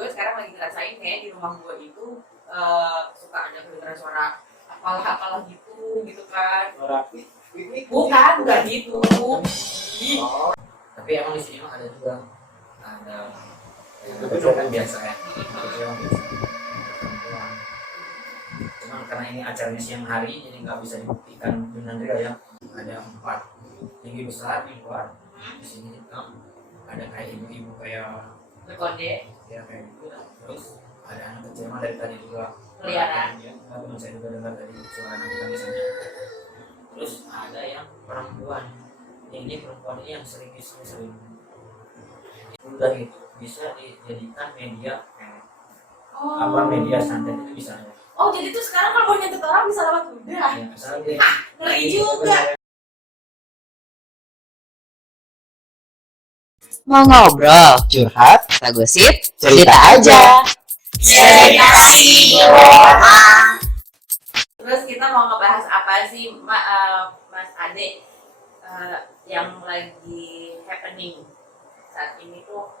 gue sekarang lagi ngerasain kayak di rumah gue itu suka ada kedengaran suara apalah gitu kan. Suara Bukan gitu. Tapi emang di sini mah ada juga itu kan biasa ya. Itu yang biasa. Perempuan. Cuman karena ini acaranya siang hari jadi nggak bisa dibuktikan dengan real ya. Ada 4 tinggi besar di luar. Di sini ada kayak ibu-ibu kayak Berkonde. ya kayak gitu. Terus ada anak kecil mah dari tadi juga Peliharaan. Ya, teman saya juga dengar tadi suara anak tangisannya. Terus ada yang perempuan. Ini perempuan ini yang sering udah itu bisa dijadikan media media santet itu bisa ya. Oh jadi tuh sekarang kalau mau nyentuh orang bisa lewat udah. Ya, asal dia Ngeri juga. Mau ngobrol, curhat, kita gosip, cerita aja. Terus kita mau ngebahas apa sih Mas Ade yang lagi happening saat ini tuh,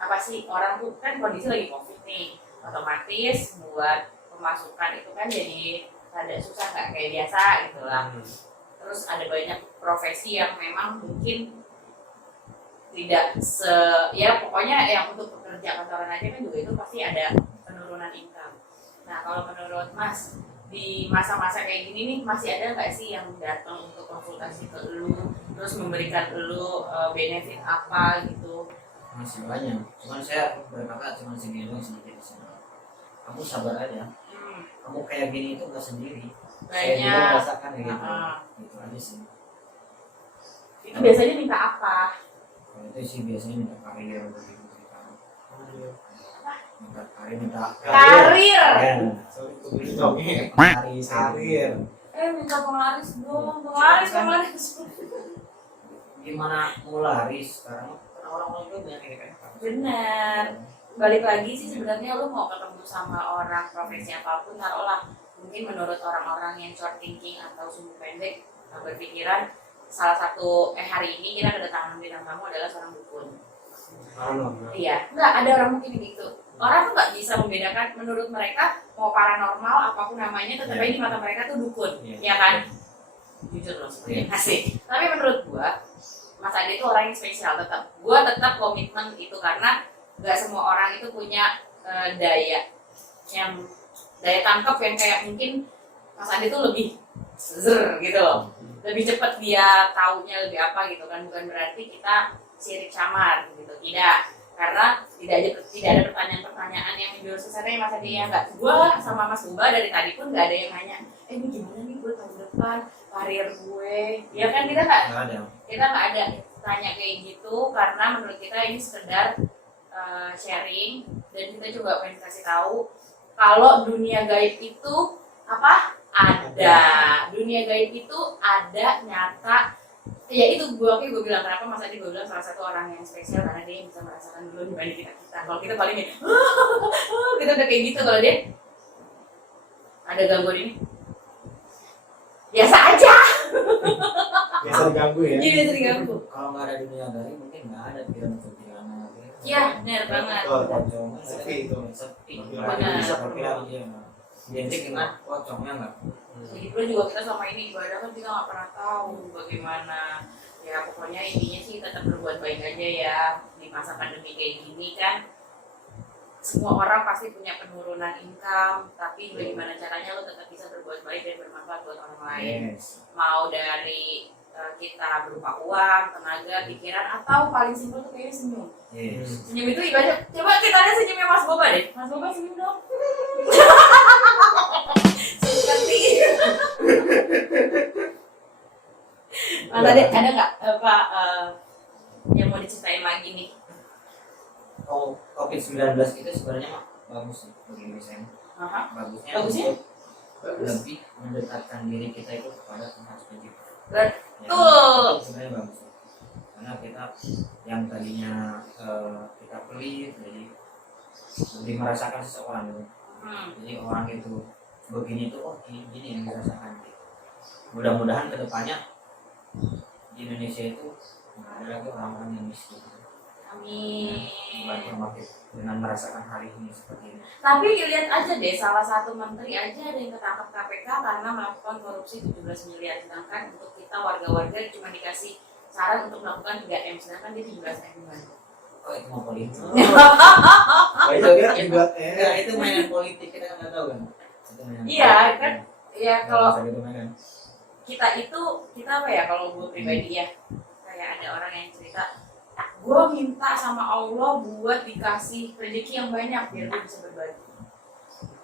apa sih? Orang tuh kan kondisi lagi COVID nih, otomatis buat pemasukan itu kan jadi rada susah, nggak kayak biasa gitu lah. Terus ada banyak profesi yang memang mungkin tidak ya pokoknya yang untuk pekerja kantoran aja kan juga itu pasti ada penurunan income. Nah kalau menurut Mas di masa-masa kayak gini nih masih ada nggak sih yang datang untuk konsultasi ke lu terus memberikan lu benefit apa gitu? masih banyak. Cuman saya berkata cuma segini doang sedikit di sini. Kamu sabar aja. Kamu kayak gini itu nggak sendiri. Saya juga merasakan kayak gitu. Gitu aja sih. Itu biasanya minta apa? Kalau itu sih biasanya minta karir begitu cerita. Minta karir, minta Karir. Karir. Minta penglaris dong, penglaris. Gimana mau laris sekarang? Karena orang-orang juga banyak yang kayak Benar. Balik lagi sih sebenarnya lu mau ketemu sama orang profesi apapun, taruhlah mungkin menurut orang-orang yang short thinking atau sumbu pendek berpikiran salah satu hari ini kita kedatangan bintang tamu adalah seorang dukun. Iya, enggak ada orang mungkin gitu. Orang tuh nggak bisa membedakan menurut mereka mau paranormal apapun namanya tetap aja di mata mereka tuh dukun, ya kan? Jujur loh sebenarnya asik. Tapi menurut gua Mas Ade itu orang yang spesial gua tetap komitmen itu karena nggak semua orang itu punya daya tangkap yang kayak mungkin Mas Ade tuh lebih gitu loh, lebih cepat dia taunya lebih apa gitu kan. Bukan berarti kita sirik camar gitu, tidak, karena tidak ada pertanyaan-pertanyaan yang menjual sesuatu Mas Ade ya nggak. Gua sama Mas Buba dari tadi pun nggak ada yang nanya ini gimana nih gue tahun depan karir gue, ya kan kita nggak ada tanya kayak gitu karena menurut kita ini sekedar sharing dan kita coba pengen kasih tahu kalau dunia gaib itu apa ada, dunia gaib itu ada nyata. Ya itu gue bilang kenapa Mas Adi gue bilang salah satu orang yang spesial karena dia bisa merasakan dulu dibanding kita. Kalau kita paling kita udah kayak gitu, kalau dia ada gangguan ini biasa aja. Biasa diganggu ya? Iya biasa diganggu. Kalau nggak ada dunia gaib mungkin nggak ada pikiran-pikiran. Iya benar banget. Sepi itu. Sepi. Benar. Bisa berpikiran dia. Identik dengan pocongnya nggak. Jadi pun juga kita selama ini ibadah kan kita nggak pernah tahu bagaimana. Ya pokoknya intinya sih tetap berbuat baik aja ya di masa pandemi kayak gini kan. Semua orang pasti punya penurunan income, tapi bagaimana caranya lo tetap bisa berbuat baik dan bermanfaat buat orang lain. Mau dari kita berupa uang, tenaga, pikiran, atau paling simpel tuh kayaknya senyum. Senyum itu ibadah. Coba kita lihat senyumnya Mas Boba deh. Mas Boba senyum dong. Seperti Mas Ade, ada nggak apa yang mau diceritain lagi nih? Kalau COVID-19 itu sebenarnya mah bagus sih bagi saya. Bagusnya untuk lebih mendekatkan diri kita itu kepada Tuhan Pencipta. Betul. Ya, sebenarnya bagus. Karena kita yang tadinya kita pelit, jadi lebih merasakan seseorang gitu. Jadi orang itu begini tuh, oh gini yang dirasakan. Mudah-mudahan kedepannya di Indonesia itu nggak ada lagi orang-orang yang miskin. Amin. bukan normatif dengan merasakan hari ini seperti ini. Tapi lihat aja deh, salah satu menteri aja ada yang ketangkap KPK karena melakukan korupsi 17 miliar. Sedangkan untuk kita warga-warga cuma dikasih saran untuk melakukan 3M, sedangkan dia 17 M gimana? Oh itu mau politik. Banyak ya dibuat Ya, itu mainan politik kita kan nggak tahu kan. Itu mainan Iya, politik, kan? ya. Ya kalau Bisa gitu mainan. kita apa ya, kalau gue pribadi ya, kayak ada orang yang cerita, gue minta sama Allah buat dikasih rezeki yang banyak biar gue bisa berbagi.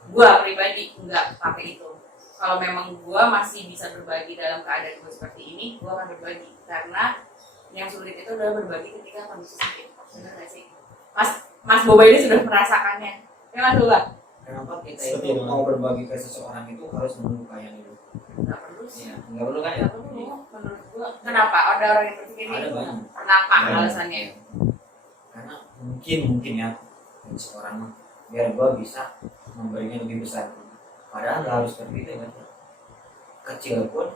Gue pribadi nggak pakai itu. Kalau memang gue masih bisa berbagi dalam keadaan gue seperti ini, gue akan berbagi. Karena yang sulit itu adalah berbagi ketika kondisi sakit. Benar nggak sih? Mas Boba ini sudah merasakannya. Ya Mas Boba? Kenapa kita Seperti itu itu. mau berbagi ke seseorang itu harus melukai yang itu? Nggak perlu sih. Iya, nggak perlu kan ya? Nggak perlu. Menurut gue. Kenapa? Ada orang yang berpikir Ada gitu. banyak. Kenapa Banyak. alasannya? Karena mungkin ya seseorang mah, biar gua bisa memberinya lebih besar. Padahal nggak harus seperti itu kan. Kecil pun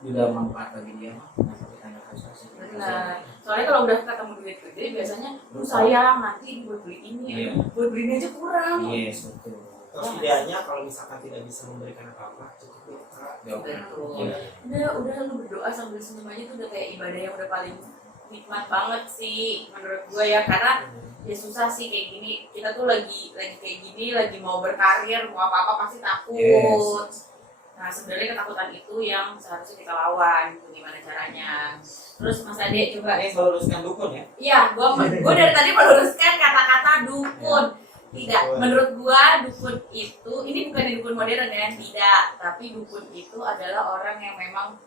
juga manfaat bagi dia mah. Kenapa kita nggak harus kasih? Benar. Soalnya kalau udah ketemu duit gede, biasanya sayang nanti buat beli ini, Iya. buat beli ini aja kurang. Yes, betul. Terus idealnya kalau misalkan tidak bisa memberikan apa-apa, cukup doa. Betul. Iya. Udah lu berdoa sambil senyum aja tuh udah kayak ibadah yang udah paling nikmat banget sih menurut gue ya, karena ya susah sih kayak gini, kita tuh lagi kayak gini, lagi mau berkarir, mau apa-apa pasti takut. Yes. Nah sebenarnya ketakutan itu yang seharusnya kita lawan, itu gimana caranya. Terus Mas Ade coba. Ini meluruskan dukun ya? Iya, gua dari tadi meluruskan kata-kata dukun. Tidak, menurut gua dukun itu, ini bukan dukun modern ya, tidak. Tapi dukun itu adalah orang yang memang,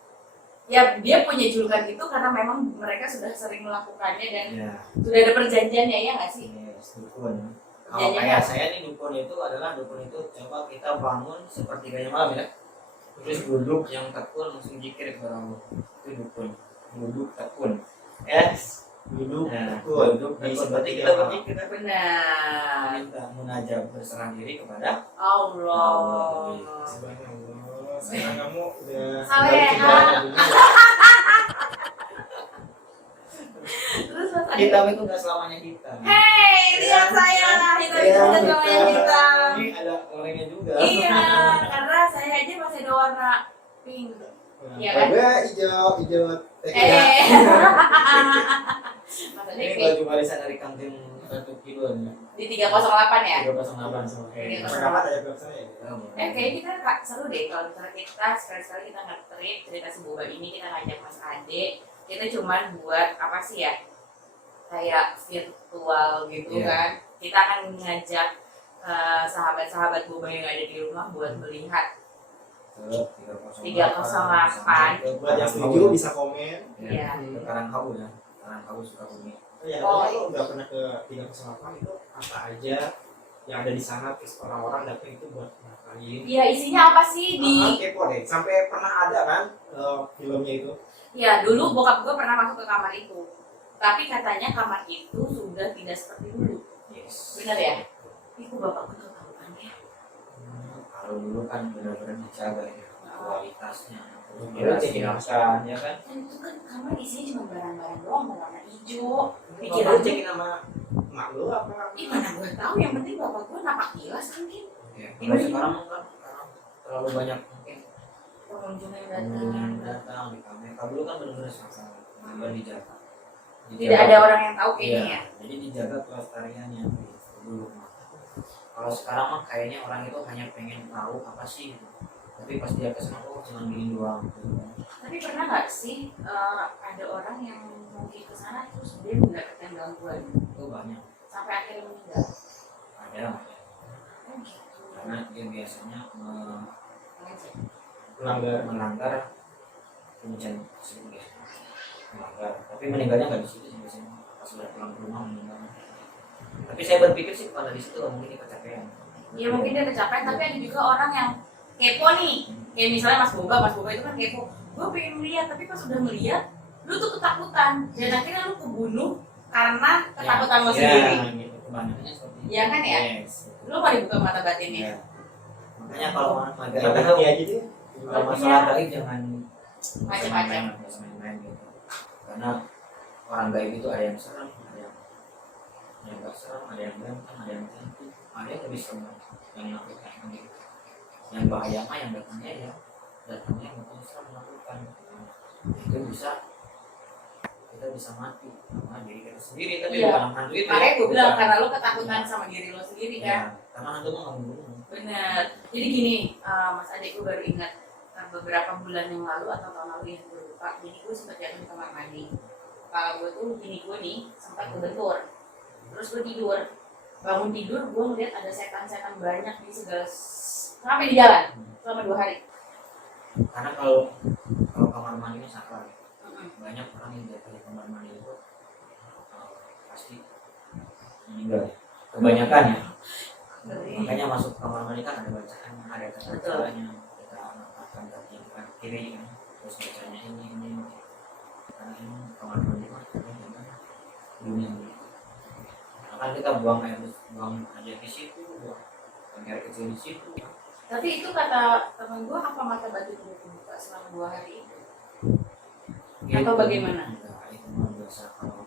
ya dia punya julukan itu karena memang mereka sudah sering melakukannya dan Iya. sudah ada perjanjiannya, ya nggak sih? Yes, dukun. Kalau Jangan kayak apa? saya nih dukun itu adalah coba kita bangun seperti gaya malam ya. Terus duduk yang tekun langsung zikir kepada Allah. Itu dukun. Duduk tekun. Yes. Duduk, Nah, tekun. duduk Di tekun. seperti Berarti kita kita berzikir. Benar. Minta munajat berserah diri kepada Allah. Subhanallah. Sekarang kamu udah Saleha. udah Terus Mas Ade, hitam itu nggak selamanya hitam. hey, lihat saya, kita Iya, bisa semuanya kita. Ini ada orangnya juga. Iya, karena saya aja masih ada warna pink. Iya kan? Gue hijau teh. Mas Ade Ini kayak baju barisan dari kantin Batu Kidul ya. di 308 ya? 308 sama kayak. Iya. Pendapat aja belum saya. Kayaknya kita seru deh kalau misalnya kita sekali-sekali kita nge-trip cerita si Boba ini, kita ngajak Mas Ade, kita cuman buat apa sih ya, kayak virtual gitu Iya. kan. Kita akan ngajak sahabat-sahabat Boba yang ada di rumah buat melihat 308. Buat yang setuju bisa komen. Iya. Ke Karangkawu ya. Karangkawu Sukabumi. Ya, Oh, kalau udah pernah ke 308 itu apa aja yang ada di sana, terus orang-orang datang itu buat ngapain? Iya, isinya apa sih di... Kepo deh, sampai pernah ada kan filmnya itu. Ya, dulu bokap gue pernah masuk ke kamar itu. Tapi katanya kamar itu sudah tidak seperti dulu. Yes. Benar ya? Itu bapak gue ketahuan ya. Kalau dulu kan benar-benar dijaga ya kualitasnya. Terus Iya, dirahasiakan ya kan. Dan itu kan kamar isinya cuma barang-barang doang, warna hijau. Kira Pikiran cekin sama mak lu apa? ih mana gue tahu, yang penting bapak gue napak tilas mungkin. Ya, kalau sekarang kan terlalu banyak mungkin Pengunjung yang pengunjung yang datang. datang di kamar. Kalau dulu kan benar-benar sangat benar dijaga. Tidak ada orang yang tahu kayaknya Iya, ya. jadi dijaga kelestariannya dulu. Kalau sekarang mah kayaknya orang itu hanya pengen tahu apa sih gitu. Tapi pas dia kesana cuma gini doang gitu. Tapi pernah nggak sih ada orang yang mungkin ke sana terus dia mendapatkan gangguan Itu banyak. sampai akhirnya meninggal? Ada Oh gitu. karena dia biasanya Ngecek. melanggar kuncian tersebut ya. Melanggar. Tapi meninggalnya nggak di situ sih biasanya. Pas udah pulang ke rumah meninggal. Tapi saya berpikir sih pada di situ mungkin dia kecapean. Ya mungkin dia kecapean, tapi ada juga orang yang kepo nih. Kayak misalnya Mas Boba itu kan kepo. Gue pengen melihat, tapi pas udah melihat, lu tuh ketakutan. Dan akhirnya lu kebunuh karena ketakutan lo sendiri. Ya, gitu. Kebanyakannya seperti itu. Iya kan ya? Yes. Lu mau dibuka mata batinnya. Ya. Makanya kalau Ada masalah hati aja deh. kalau masalah gaib jangan Macam-macam. main-main gitu. Karena orang gaib itu ada yang serem, ada yang yang gak serem, ada yang ganteng, ada yang cantik, ada yang lebih serem yang menakutkan gitu. Yang bahaya mah yang datangnya bukan serem menakutkan, itu kita bisa mati sama diri kita sendiri, tapi Iya. bukan hantu itu. Makanya gue bilang Bukan. karena lo ketakutan sama diri lo sendiri Ya, kan. karena hantu mah nggak membunuh. Bener. Jadi gini, Mas Adik gue baru ingat beberapa bulan yang lalu atau tahun lalu yang gue lupa. Jadi gue sempat jatuh di kamar mandi. Kepala gue tuh gini gue nih sempat kebentur. Terus gue tidur. Bangun tidur gue ngeliat ada setan-setan banyak di segala sampai di jalan selama 2 hari. Karena kalau kamar mandinya sakral, banyak orang yang jatuh di kamar mandi itu pasti meninggal ya. Kebanyakan ya. Makanya masuk kamar mandi kan ada bacaan, ada kata-katanya, kita akan kaki kiri kan, terus bacanya ini. Karena ini kamar mandi mah dunia. Kan kita buang air di situ, buang air kecil di situ. Tapi itu kata temen gue apa mata batu itu buka selama 2 hari itu? Atau bagaimana? Enggak, itu mah biasa kalau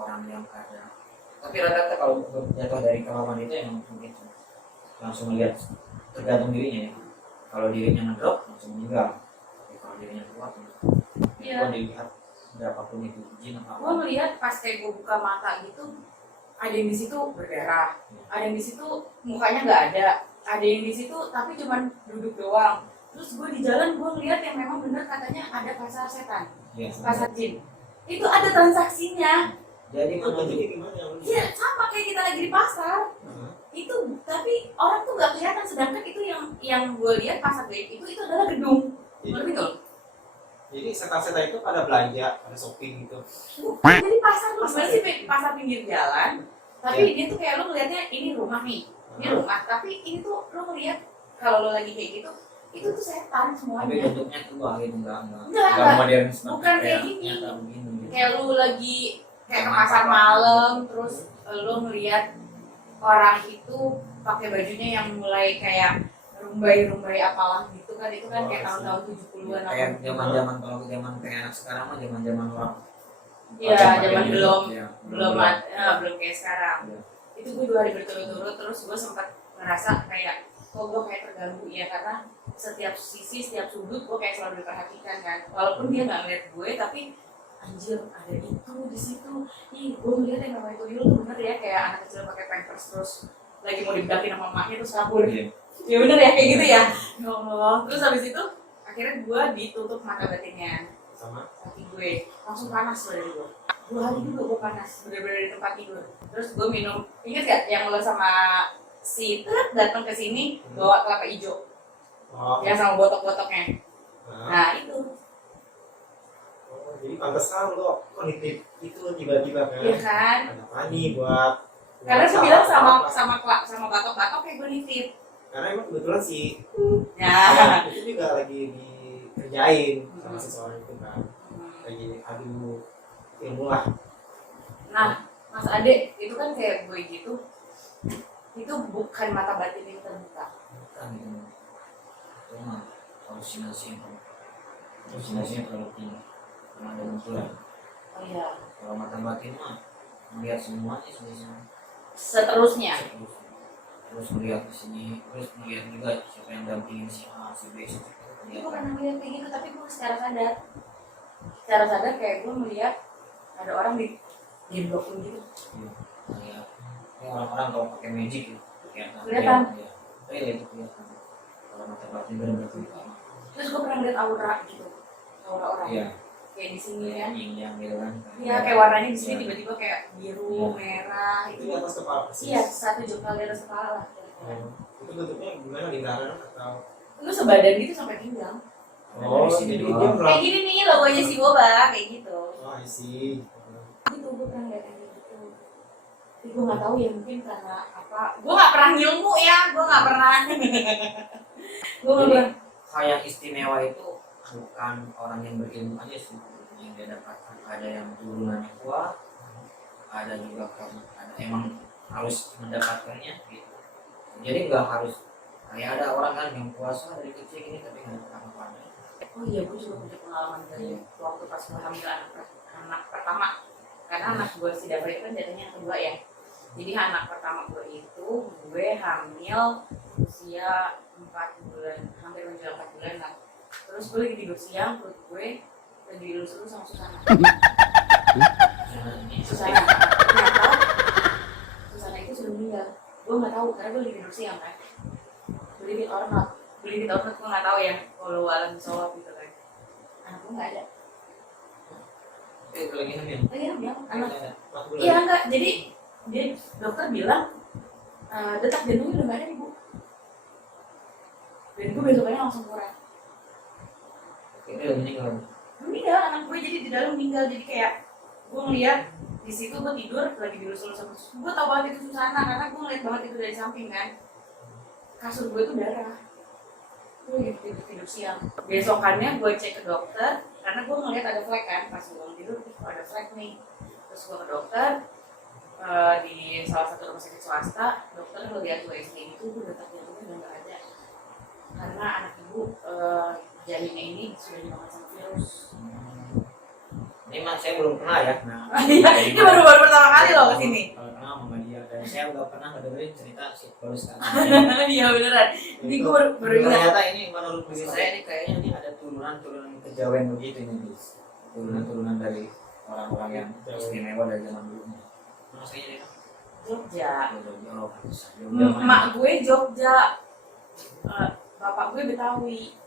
orang yang ada. Tapi rata-rata kalau jatuh dari kamar mandi itu yang mungkin langsung melihat, tergantung dirinya ya. Kalau dirinya ngedrop langsung meninggal. Tapi kalau dirinya kuat, Iya. kalau dilihat berapapun itu jin apa. Gue melihat pas kayak gue buka mata gitu, ada yang di situ berdarah, ada yang di situ mukanya nggak ada yang di situ tapi cuman duduk doang. Terus gue di jalan gue ngeliat yang memang benar katanya ada pasar setan, Ya, pasar jin. Itu ada transaksinya. jadi Itu menunjuk bentuknya gimana yang lu lihat? Iya sama kayak kita lagi di pasar. Itu tapi orang tuh nggak kelihatan, sedangkan itu yang gue lihat pasar gaib itu adalah gedung. Ngerti nggak lo? Jadi setan-setan itu pada belanja, pada shopping gitu. Bukan, jadi pasar tuh sebenarnya sih pasar pinggir jalan, tapi dia tuh kayak lo ngeliatnya ini rumah nih, ini rumah, tapi ini tuh lo ngeliat kalau lo lagi kayak gitu, itu tuh setan tapi semuanya. bentuknya tuh gitu Enggak. modern seperti Bukan kayak gini. nyata begini gitu. Kayak lo lagi kayak ke pasar malam, terus lo ngeliat orang itu pakai bajunya yang mulai kayak rumbai apalah gitu kan, itu kan kayak tahun-tahun 70-an Kayak zaman-zaman, kalau zaman kayak anak sekarang mah zaman-zaman orang. Iya, zaman Ya, belum kayak sekarang. Iya. Itu gue 2 hari berturut-turut, terus gue sempat ngerasa kayak kok gue kayak terganggu ya, karena setiap sisi, setiap sudut gue kayak selalu diperhatikan kan, walaupun dia nggak ngeliat gue, tapi anjir ada itu di situ. Ih, gue ngeliat yang namanya tuyul tuh bener ya, kayak anak kecil pakai pampers terus lagi mau dibedakin sama mamanya terus kabur. Iya. Ya bener ya kayak gitu ya. Ya Allah. Terus habis itu akhirnya gue ditutup mata batinnya Sama kaki gue, langsung panas loh dari gue. 2 hari juga gue panas, bener-bener di tempat tidur. Terus gue minum, inget gak yang lo sama si Tet datang ke sini bawa kelapa hijau, yang sama botok-botoknya. Nah itu, jadi pantesan lo kok nitip itu tiba-tiba kan? ya kan? Ada apa nih buat? Karena gue bilang sama batok-batok kayak gue nitip. Karena emang kebetulan sih Ya. itu juga lagi dikerjain sama seseorang itu kan, lagi adu ilmu lah. Nah, Mas Ade, itu kan kayak gue gitu. Itu bukan mata batin yang terbuka. Kan itu mah halusinasi yang terlalu tinggi, karena ada benturan. Oh iya. Kalau mata batin mah melihat semuanya sebenarnya. Seterusnya. Terus melihat di sini, terus melihat juga siapa yang dampingin si A, si B, si C. Gue pernah melihat kayak gitu, tapi gue secara sadar kayak gue melihat ada orang di blokin gitu. Kayak ini orang-orang kalau pakai magic gitu, Kelihatan. Ya, itu kelihatan. Kalau mata batin benar-benar kelihatan. Terus gue pernah lihat aura gitu, aura orang. Iya. Kayak di sini kan. Yang gitu kan. Iya, kayak warnanya di sini Iya. tiba-tiba kayak biru, Iya. merah Itu itu. di atas kepala persis. Iya, 1 jengkal di atas kepala lah. Itu bentuknya gimana, lingkaran atau? Lu sebadan gitu sampai pinggang. Oh, Dari sini jadi doang. dia Kayak gini nih logonya si Boba, kayak gitu. Oh, I see. Gitu, gue pernah lihat kayak gitu. Tapi gue nggak tahu ya, mungkin karena apa. Gue nggak pernah ngilmu ya, gue nggak pernah. Gue nggak Jadi, pernah. yang istimewa itu bukan orang yang berilmu aja sih yang dia dapatkan. Ada yang turunannya kuat, ada juga karena ada emang harus mendapatkannya gitu. Jadi nggak harus kayak ada orang kan yang puasa dari kecil ini tapi nggak dapat apa-apa. Oh iya, gue juga punya pengalaman dari waktu pas gue hamil anak pertama. Karena anak gue si Dava itu kan jatuhnya yang kedua ya. Jadi anak pertama gue itu gue hamil usia 4 bulan, hampir menjelang 4 bulan lah. Terus gue lagi tidur siang, perut gue lagi dilus-lus sama Susana. Susana, ternyata Susana itu sudah meninggal. Gue nggak tahu karena gue lagi tidur siang kan. Believe it or not, gue nggak tahu ya kalau alam disawab gitu kan. Anak gue nggak ada. Itu lagi hamil. Lagi hamil, anak. Empat bulan. Iya enggak, jadi dia dokter bilang detak jantungnya udah nggak ada ibu. Dan gue besokannya langsung kurang. Itu udah meninggal. Meninggal anak gue, jadi di dalam meninggal. Jadi kayak gue ngeliat di situ gue tidur lagi dilus-lus sama gue tau banget itu Susana karena gue ngeliat banget itu dari samping kan. Kasur gue tuh darah. Gue lagi tidur siang. Besokannya gue cek ke dokter karena gue ngeliat ada flek kan pas gue tidur, ada flek nih. Terus gue ke dokter di salah satu rumah sakit swasta, dokter ngeliat USG itu gue detak jantungnya udah nggak ada karena anak ibu janinnya ini sudah dimakan sama virus. Ini mah saya belum pernah ya. Nah, Iya, ini baru pertama kali loh kesini. Pernah sama dia dan saya nggak pernah ngedengerin cerita si Paulus kan. Iya beneran. Jadi gue baru ingat. Ternyata ini menurut diri saya ini kayaknya ini ada turunan kejawen begitu ini guys. Turunan dari orang-orang yang istimewa dari zaman dulu. Maksudnya ini Jogja. oh, Mak gue Jogja, bapak gue Betawi.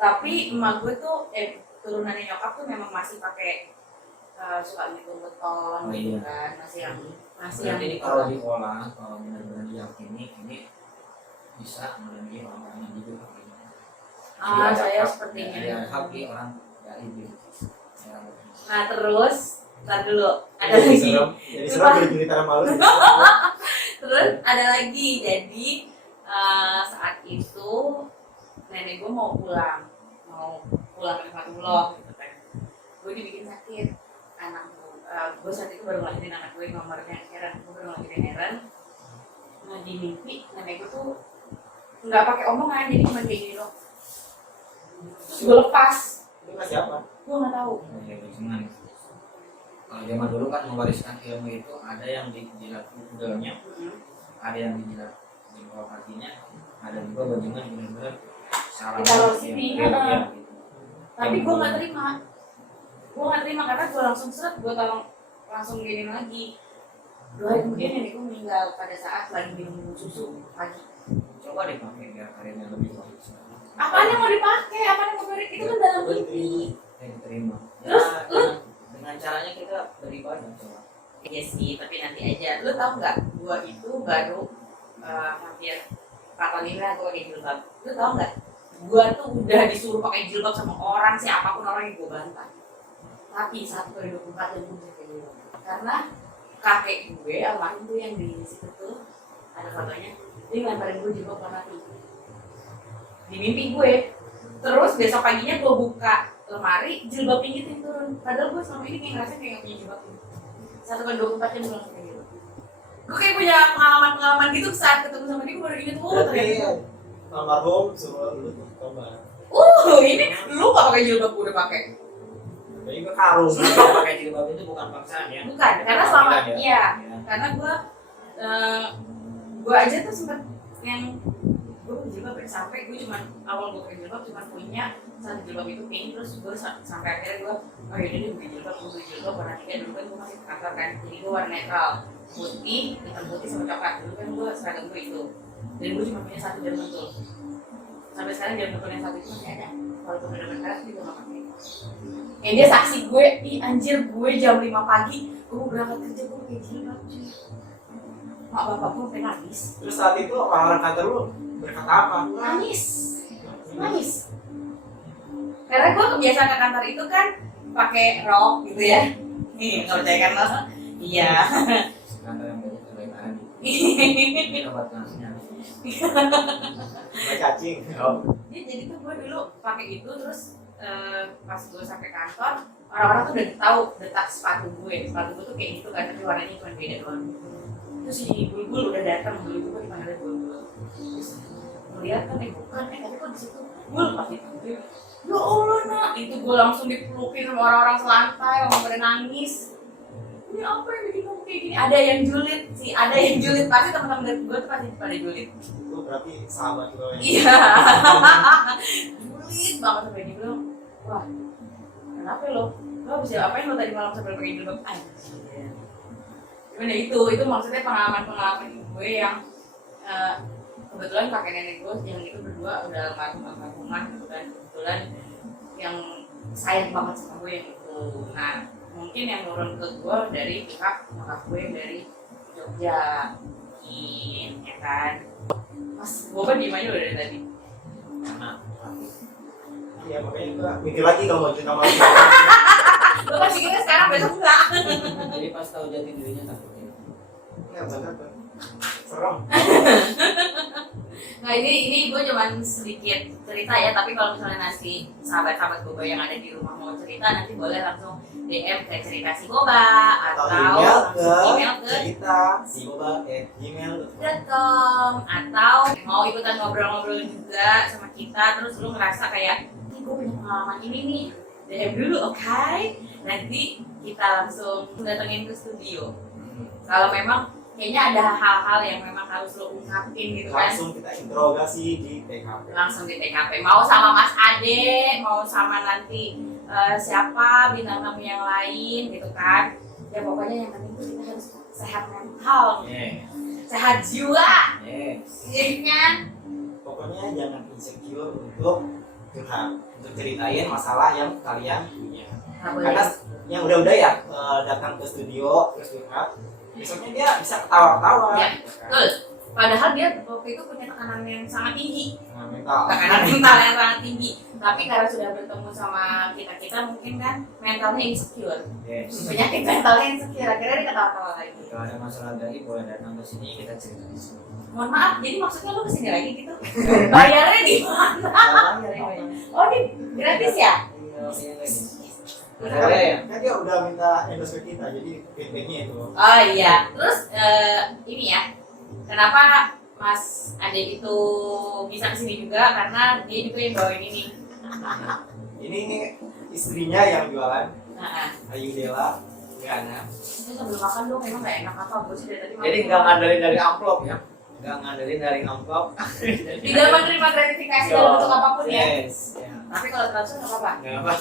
Tapi emak gue tuh turunannya nyokap tuh memang masih pakai suka gitu beton Oh, gitu iya. kan, masih yang Berarti ini kalau diolah, kalau benar-benar diyakini ini bisa melalui orang-orang yang hidup. saya sepertinya. Ada hak di orang dari itu. Nah terus, ntar dulu ada Jadi lagi. serem. Jadi serem jadi cerita malu. Terus ada lagi, jadi saat itu nenek gue mau pulang ke Fatullah gitu kan. Gue dibikin sakit anak gue saat itu baru ngelahirin anak gue nomornya Heran, gue baru ngelahirin Heran. Nah di mimpi nenek gue tuh nggak pakai omongan, jadi cuma kayak gini loh. Terus gue lepas, Itu kan siapa? gue nggak tahu. Kalau zaman dulu kan mewariskan ilmu itu ada yang dijilat udelnya, ada yang dijilat jempol kakinya, ada juga bajingan benar-benar salah. Ditaruh sini, gitu. Tapi gue nggak terima. Karena gue langsung seret, gue langsung gini lagi. 2 hari kemudian nenek gue meninggal pada saat lagi minum susu pagi. Coba dipakai biar karirnya lebih bagus. Apaan yang mau dipakai? Apaan yang mau dipakai? Itu kan dalam mimpi. Terima. Terus, Dengan caranya kita beribadah coba. Iya sih, tapi nanti aja. Lu tau nggak? Gue itu baru hampir 4 tahun ini aku pakai jilbab. Lu tau nggak? Gue tuh udah disuruh pakai jilbab sama orang, siapapun orang yang gue bantah. Tapi 1 kali 24 jam gue bisa pakai jilbab. Karena kakek gue almarhum tuh yang di situ tuh ada fotonya. Dia ngelemparin gue jilbab warna pink di mimpi gue. Terus besok paginya gue buka lemari, jilbab pink itu yang turun. Padahal gue selama ini kayak ngerasa kayak gak punya jilbab pink. 1 kali 24 jam gue langsung kayak gitu. Gue kayak punya pengalaman gitu saat ketemu sama dia, gue baru inget ternyata. Almarhum suruh lu coba. Ini lu gak pakai jilbab, gue udah pakai. Jadi gue karung. Kalau pakai jilbab itu bukan paksaan ya. Bukan, karena selama Panggilan ya. iya, karena gue aja tuh sempet yang gue pakai jilbab ya, sampai gue cuman awal gue pakai jilbab cuman punya 1 jilbab itu pink. Terus gue sampai akhirnya gue oh yaudah deh gue beli jilbab warna 3. Dulu kan gue masih ke kantor kan, jadi gue warna netral, putih, hitam putih sama coklat. Dulu kan gue seragam gue itu, dan gue cuma punya 1 jam bentul. Sampai sekarang jam bentul yang 1 itu masih ada, walaupun udah berkarat juga gak pakai. Ya dia saksi gue, anjir gue jam 5 pagi gue mau berangkat kerja, gue pakai jilbab cuy. Mak bapak gue sampai nangis. Terus saat itu orang-orang kantor lu berkata apa? Nangis. Karena gue kebiasaan ke kantor itu kan pakai rok gitu ya. Nih ngerjakan lo. Iya. Kantor yang banyak kebaikan. Ini obat nasinya. Sama cacing. Jadi tuh gue dulu pakai itu. Terus pas gue sampai kantor, orang-orang tuh udah tahu detak sepatu gue tuh kayak gitu kan, tapi warnanya cuma beda doang. Terus si Bulbul udah datang, dulu gue dipanggilnya Bulbul. Terus melihat kan, bukan, tapi kok di situ Bul pasti gitu. Ya Allah nak, itu gue langsung dipelukin sama orang-orang selantai, orang pada nangis. Ini apa yang bikin kamu kayak gini, ada yang julid sih, ada yang julid, pasti teman-teman dari gue tuh pasti pada julid. Itu berarti sahabat lo yang Iya. Julid banget sampai dia bilang, wah kenapa lo habis apain lo tadi malam sampai pakai jilbab? Anjir. Cuman ya itu maksudnya pengalaman gue yang kebetulan kakek nenek gue yang itu berdua udah almarhum gitu kan, kebetulan yang sayang banget sama gue yang itu. Nah mungkin yang turun ke gue dari pihak nyokap gue yang dari Jogja, ya kan. Mas Boba diem aja udah dari tadi. Karena iya makanya gue mikir lagi kalau mau cerita malu. Lo kasih kita sekarang besok enggak? jadi pas tahu jati dirinya takutnya. Nggak benar kan? Serem. Nah ini gue cuman sedikit cerita ya, tapi kalau misalnya nanti sahabat-sahabat Boba yang ada di rumah mau cerita, nanti boleh langsung DM ke cerita si Boba Atau atau email ke ke cerita siboba@gmail.com. atau mau ikutan ngobrol-ngobrol juga sama kita, terus lu ngerasa kayak ini gue punya pengalaman ini nih, DM dulu, oke? Nanti kita langsung datengin ke studio. Kalau memang kayaknya ada hal-hal yang memang harus lo ungkapin gitu kan, Langsung kita interogasi di TKP. langsung di TKP, mau sama Mas Ade, mau sama nanti siapa bintang tamu yang lain gitu kan. Ya pokoknya yang penting tuh kita harus sehat mental, sehat jiwa, ya kan? Pokoknya jangan insecure untuk curhat, untuk ceritain masalah yang kalian punya. Nggak boleh. Karena yang udah-udah ya datang ke studio terus curhat, besoknya dia bisa ketawa-ketawa. Ya, betul. Padahal dia waktu itu punya tekanan yang sangat tinggi, Nah, mental. tekanan mental yang sangat tinggi. Tapi karena sudah bertemu sama kita mungkin kan mentalnya insecure, penyakit mentalnya insecure. Akhirnya dia ketawa-tawa lagi. Kalau ada masalah lagi boleh datang ke sini kita cerita di sini. Mohon maaf, jadi maksudnya lu kesini lagi gitu? Bayarnya di mana? Oh ini gratis ya? Kan dia udah minta endorse ke kita, jadi feedbacknya itu. Oh iya, terus ini ya, kenapa Mas Ade itu bisa kesini juga? Karena dia juga yang bawain ini. Ini istrinya yang jualan, Nah, Ayu Dela, Gana. itu sebelum makan dong, emang gak enak apa? Gue sih dari tadi makan. Jadi nggak ngandelin dari amplop ya, nggak ngandelin dari amplop. Tidak menerima gratifikasi dalam bentuk apapun ya. Yes. Ya. Tapi kalau transfer nggak apa-apa. Nggak apa.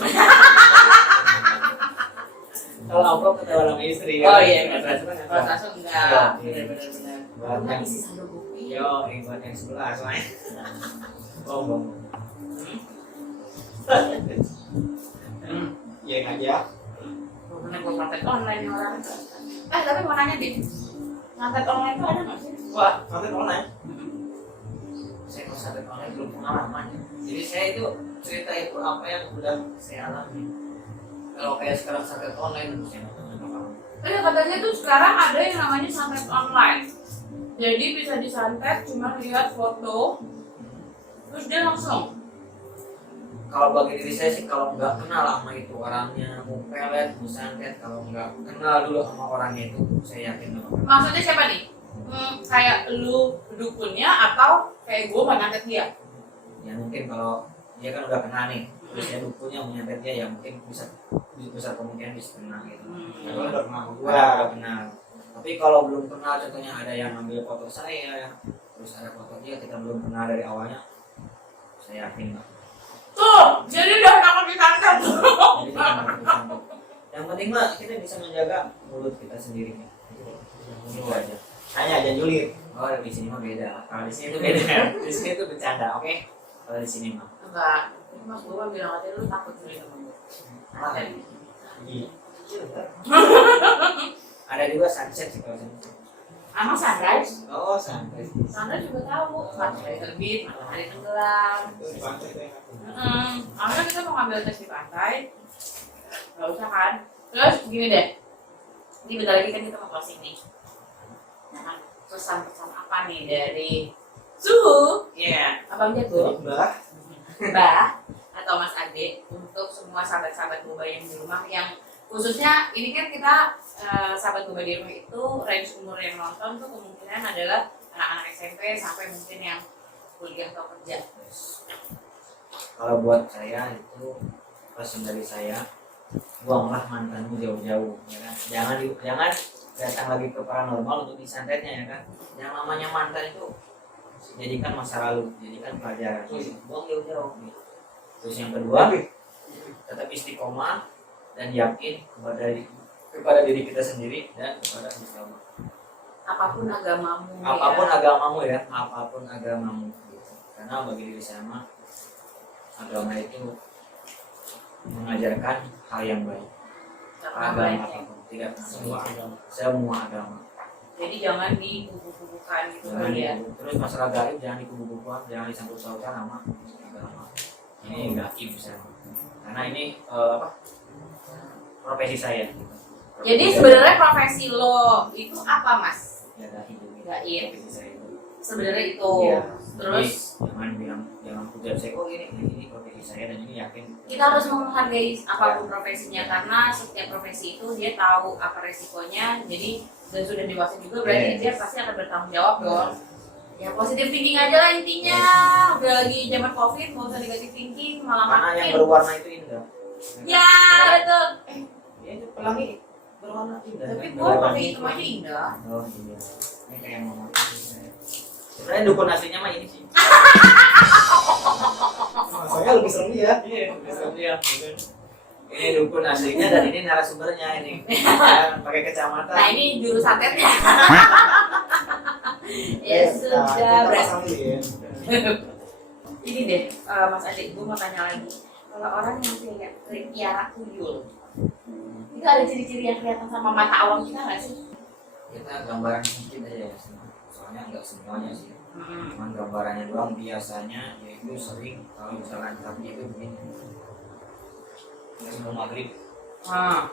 Kalau amplop ketawa sama istri. Oh iya, Kalau transfer nggak apa. kalau transfer enggak. Iya. Benar-benar. Buat Enggak yang isi saldo GoPay. yo, ini buat yang sebelah soalnya. Bohong. Ya aja. Bener gue konten online nih orang. Tapi mau nanya deh, konten online itu ada nggak sih? Wah, konten online. Saya kalau sampai online belum pengalaman. Jadi saya itu cerita itu apa yang udah saya alami. Kalau kayak sekarang sampai online saya nggak tahu apa. Katanya tuh sekarang ada yang namanya santet online. Jadi bisa disantet cuma lihat foto, terus dia langsung. Kalau bagi diri saya sih kalau nggak kenal sama itu orangnya mau pelet mau santet, kalau nggak kenal dulu sama orangnya itu saya yakin nggak bakal. Maksudnya siapa nih? Kayak lu dukunnya atau kayak gue mau nyantet dia? Ya mungkin kalau dia kan udah kenal nih, terus dia dukunnya mau nyantet dia ya mungkin bisa besar kemungkinan bisa kenal gitu. Kalau udah kenal Gua udah kenal. Tapi kalau belum kenal, contohnya ada yang ambil foto saya, terus ada foto dia, kita belum kenal dari awalnya, saya yakin nggak. Tuh, jadi udah takut disantet. Jadi kita nggak perlu sanggup. Yang penting mah kita bisa menjaga mulut kita sendiri. Itu aja. hanya aja julid. Oh di sini mah beda. Kalau di sini itu beda. Di sini itu bercanda, oke? Kalau di sini mah. Enggak, Mas gue bilang aja lu takut sendiri sama gue. Iya. Ada juga sunset sih kalau sunset. Emang sunrise? Oh sunset. Sunrise juga tahu, matahari terbit, matahari tenggelam. Itu di pantai tuh yang aku. Akhirnya kita mau ngambil tes di pantai, nggak usah kan? Terus gini deh, ini bentar lagi kan kita mau closing nih. Nah kan, pesan-pesan apa nih dari Suhu? Ya, Abang Jago, Mbah, Mbah, atau Mas Ade untuk semua sahabat-sahabat Boba yang di rumah, yang khususnya ini kan kita sahabat Boba di rumah itu range umur yang nonton tuh kemungkinan adalah anak-anak SMP sampai mungkin yang kuliah atau kerja. Kalau buat saya itu pesan dari saya, buanglah mantanmu jauh-jauh, ya kan? Jangan datang lagi ke paranormal untuk disantetnya ya kan. Yang namanya mantan itu jadikan masa lalu, jadikan pelajaran, buang jauh-jauh gitu. Terus yang kedua, tetap istiqomah dan yakin kepada diri kita sendiri dan kepada Islam. Apapun agamamu. Apapun ya. agamamu ya, apapun agamamu gitu. Karena bagi diri saya mah agama itu mengajarkan hal yang baik. Nggak pernah Agama baik. apapun, tidak Semua agama. semua agama. Jadi jangan dikubu-kubukan gitu Jangan kali ya. terus masalah gaib jangan dikubu-kubukan, jangan disangkut pautkan sama agama. Ini gaib saya. Karena ini profesi saya. Jadi sebenarnya profesi lo itu apa, Mas? ya gaib. Gaib. Profesi saya itu. Sebenarnya itu. Iya. Terus Jadi, jangan puja saya kok ini profesi saya dan ini yakin. kita harus menghargai apapun profesinya karena setiap profesi itu dia tahu apa resikonya. Jadi dan sudah dewasa juga berarti Yes. dia pasti akan bertanggung jawab dong. Ya positif thinking aja lah intinya. Udah lagi zaman Covid, nggak usah negatif thinking, malah Karena yang makin. berwarna itu indah. Ya betul. Ya itu pelangi berwarna indah. Tapi kan? gua Berwarna pakai itu. hitam aja indah. Oh iya. Ini kayak mama. Sebenarnya dukun aslinya mah ini sih. Soalnya lebih serem dia. Iya, bisa dia. Ini dukun aslinya dan ini narasumbernya ini. Ya, pakai kacamata. Nah ini juru santetnya. Ya sudah Kita berarti. pasang dia. Ini deh, Mas Adik, gue mau tanya lagi. Kalau orang yang piara tuyul, itu ada ciri-ciri yang kelihatan sama mata awam kita nggak sih? Kita gambaran sedikit aja ya. Soalnya nggak semuanya sih. Cuman gambarannya doang biasanya yaitu sering kalau misalkan kami itu begini. Ini sebelum maghrib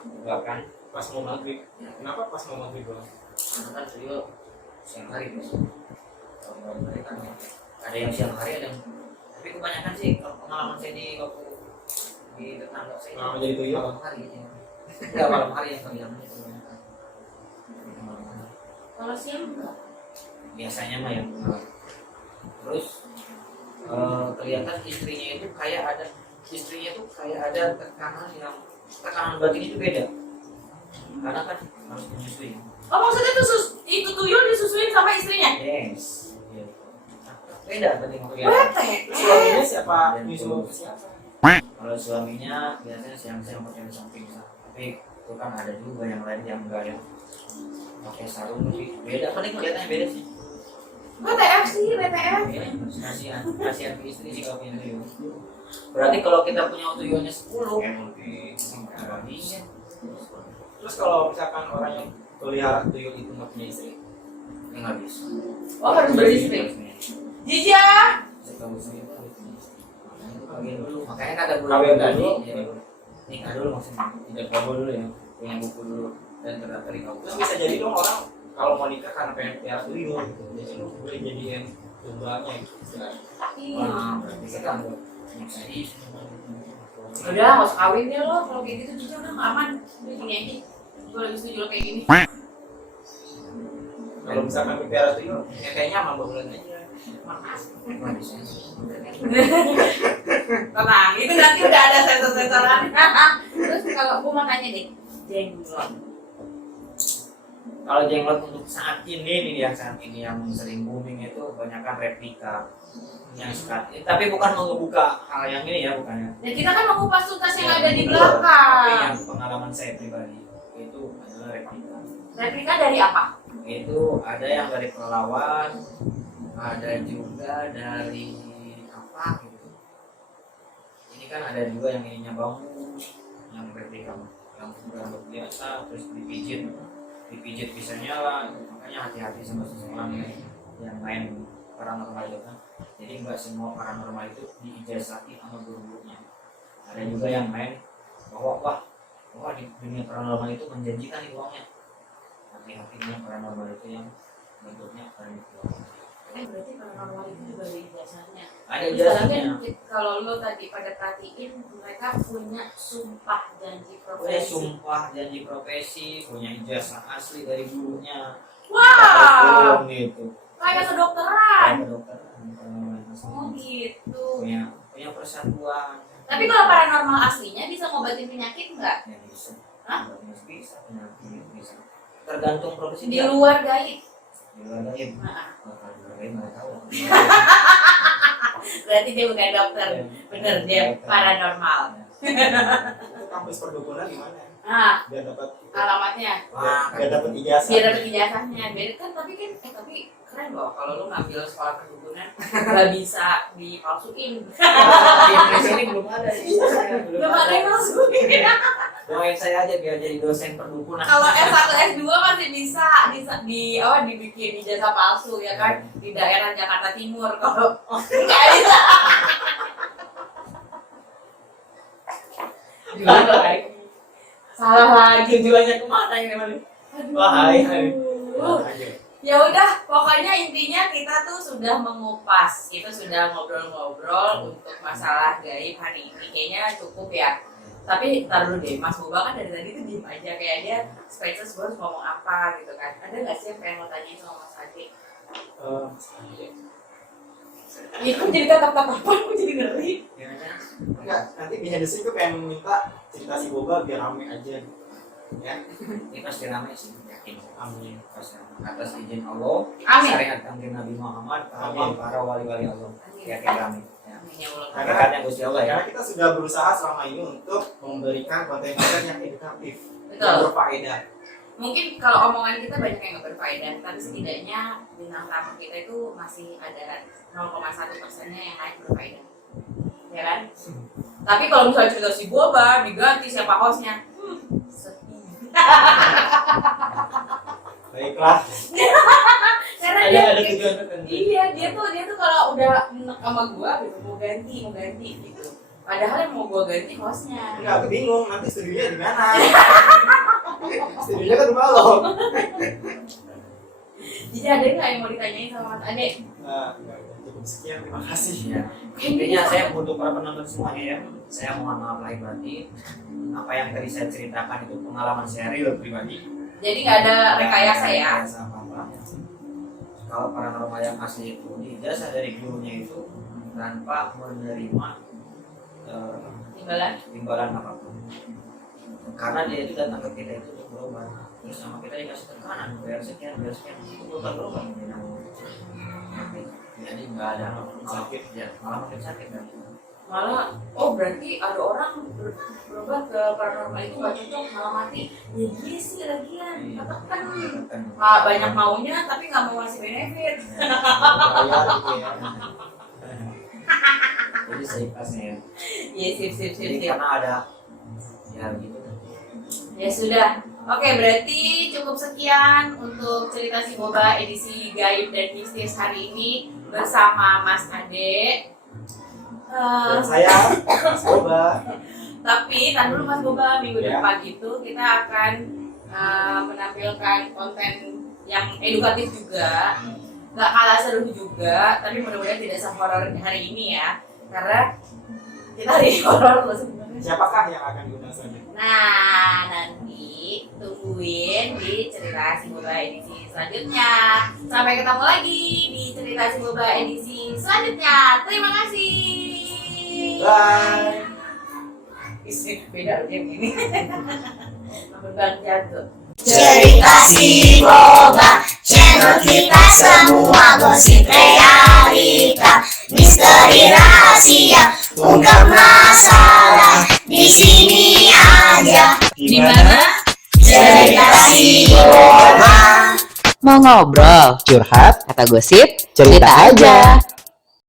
juga kan. Pas mau maghrib. Kenapa pas mau maghrib doang? Karena kan tuyul siang hari guys. Kalau malam hari kan ada yang siang hari ada yang tapi kebanyakan sih kalau pengalaman saya di waktu di tetangga saya Kenapa jadi tuyul? malam hari ya. Enggak malam hari yang kelihatannya itu kebanyakan. Malam hari. Kalau siang enggak. Biasanya mah yang malam. Terus kelihatan istrinya itu kayak ada tekanan batin itu beda. Karena kan harus menyusui. Oh maksudnya tuh itu tuyul disusuin sama istrinya? Yes. Iya. Beda tadi ngelihat. Bete. Suaminya siapa? Nyusul siapa? Kalau suaminya biasanya siang-siang pakai samping, tapi itu kan ada juga yang lain yang enggak ya pakai sarung tapi beda. Paling kelihatannya beda sih. BTF sih, BTF. Ya, kasihan ke istri sih kalau punya tuyul. Berarti kalau kita punya tuyulnya 10 nggak bisa. Terus kalau misalkan orang yang pelihara tuyul itu nggak punya istri, Ya nggak bisa. Oh harus beristri. Jija. Makanya kan ada Kawin tadi dulu. ya, nikah dulu maksudnya tidak kabul dulu ya, punya buku dulu dan terdaftar di terus KUA. bisa jadi dong orang kalau mau nikah karena pengen pelihara tuyul gitu. Jadi lu boleh jadiin tumbalnya gitu. istilahnya. Wah, berarti kita nyiksa di Udah nggak usah kawin deh lo. Kalau kayak gitu Jija udah nggak aman. Udah gini aja. Gue lagi setuju lo kayak gini. Kalau misalkan pelihara tuyul, ya kayaknya nyaman bulan aja. Makasih. nggak bisa. Tenang, itu nanti udah ada sensor-sensoran. Terus kalau gue mau tanya deh, jenglot. Kalau jenglot untuk saat ini nih yang sering booming itu kebanyakan replika yang sekat. Tapi bukan membuka hal yang ini ya bukannya. Dan kita kan mengupas tuntas yang ada di Tapi belakang. yang pengalaman saya pribadi itu adalah replika. Replika dari apa? Itu ada yang dari pahlawan, ada juga dari apa gitu. Ini kan ada juga yang ininya bambu, yang replika yang berambut biasa, terus dipijit bisa nyala. Makanya hati-hati sama seseorang yang main paranormal itu kan. Jadi nggak semua paranormal itu diijazati sama guru-gurunya. Ada juga yang main bahwa wah di dunia paranormal itu menjanjikan nih uangnya. Hati-hati dengan paranormal itu yang bentuknya paranormal. Berarti paranormal itu juga ada ijazahnya. Ada Terus ijazahnya. kan kalau lo tadi pada perhatiin mereka punya sumpah janji Punya profesi. sumpah janji profesi, punya ijazah asli dari gurunya. Wow, Gitu. kayak kedokteran. Kayak kedokteran, paranormal asli. Oh gitu. Punya persatuan. Tapi kalau paranormal aslinya bisa ngobatin penyakit nggak? Ya bisa. Hah? Bisa penyakit bisa. tergantung profesi Di dia. luar gaib. Di luar gaib. Nah, Kalau di luar gaib nggak tahu. berarti dia bukan dokter. Bener, dia paranormal. Itu kampus perdukunan gimana? Nah, Biar dapat alamatnya. biar dapat ijazah. Biar dapet ijazahnya. Biar kan tapi keren loh kalau lu ngambil sekolah perdukunan nggak bisa dipalsuin. Di Indonesia ini belum ada. Belum ada yang masukin. Doain saya aja biar jadi dosen perdukunan. Kalau S1 S2 masih bisa dibikin ijazah palsu ya kan di daerah Jakarta Timur. Kalau nggak bisa. Salah lagi tujuannya kemana ini Mali? Wah, hai. Ya udah, pokoknya intinya kita tuh sudah mengupas, kita sudah ngobrol-ngobrol untuk masalah gaib hari ini. Kayaknya cukup ya. Tapi ntar dulu deh, Mas Boba kan dari tadi tuh diem aja, kayak dia speechless, gue harus ngomong apa gitu kan. Ada nggak sih yang pengen lo tanyain sama Mas Ade? Ya kok jadi tatap-tatapan, gue jadi ngeri. Enggak, nanti behind the scene gue pengen minta cerita si Boba biar rame aja. Ya, Ini pasti ramai sih, yakin. amin. Pasti ramai. Atas izin Allah, Amin. syariat kanjeng Nabi Muhammad, Amin. para wali-wali Allah. Yakin ramai. Ya. Amin ya Allah. Hakikatnya Gusti Allah ya. Karena kita sudah berusaha selama ini untuk memberikan konten-konten yang edukatif, Betul. yang berfaedah. Mungkin kalau omongan kita banyak yang nggak berfaedah, tapi setidaknya bintang tamu kita itu masih ada 0,1%-nya yang lain berfaedah, ya kan? Tapi kalau misalnya cerita si Boba diganti siapa hostnya, sedih. Baiklah. Karena dia Ada tujuan tertentu. iya dia tuh kalau udah enek sama gua gitu mau ganti gitu. Padahal yang mau gua ganti hostnya. Enggak, aku bingung nanti studionya di mana. Studionya kan rumah lo. Jadi ada nggak yang mau ditanyain sama Mas Ade? Enggak, cukup sekian, terima kasih. Ya. Intinya saya untuk para penonton semuanya ya, saya mohon maaf lahir batin. Apa yang tadi saya ceritakan itu pengalaman saya real pribadi. Jadi nggak ada rekayasa ya? Rekayasa apa-apa. Kalau paranormal yang asli itu ijazah dari gurunya itu tanpa menerima Tinggalan. imbalan apapun. Karena dia itu datang ke kita itu untuk berobat. Terus sama kita dikasih tekanan bayar sekian, itu bukan berobat. Jadi nggak ada sakit ya, malah makin sakit kan. Malah berarti ada orang berobat ke paranormal itu nggak cocok malah mati ya dia sih lagian katakan banyak maunya tapi nggak mau ngasih benefit. Bayar gitu ya. Jadi seikhlasnya ya. Ya sip. Jadi karena ada ya gitu. Ya sudah. Oke, berarti cukup sekian untuk cerita si Boba edisi gaib dan mistis hari ini bersama Mas Ade. Dan saya, Mas Boba. Tapi kan dulu Mas Boba minggu Ya. depan itu kita akan menampilkan konten yang edukatif juga, nggak kalah seru juga, tapi mudah-mudahan tidak se-horor hari ini ya, karena kita hari ini horor loh sebenarnya. Siapakah yang akan diundang selanjutnya? Nah, nanti tungguin di cerita si Boba edisi selanjutnya. Sampai ketemu lagi di cerita si Boba edisi selanjutnya. Terima kasih. Bye. Isi beda kayak gini. Nomor banget jago. Cerita si Boba, channel kita semua gosip realita, misteri rahasia, ungkap masalah di sini aja. Di mana? Cerita si Boba. Mau ngobrol, curhat, kata gosip, cerita aja.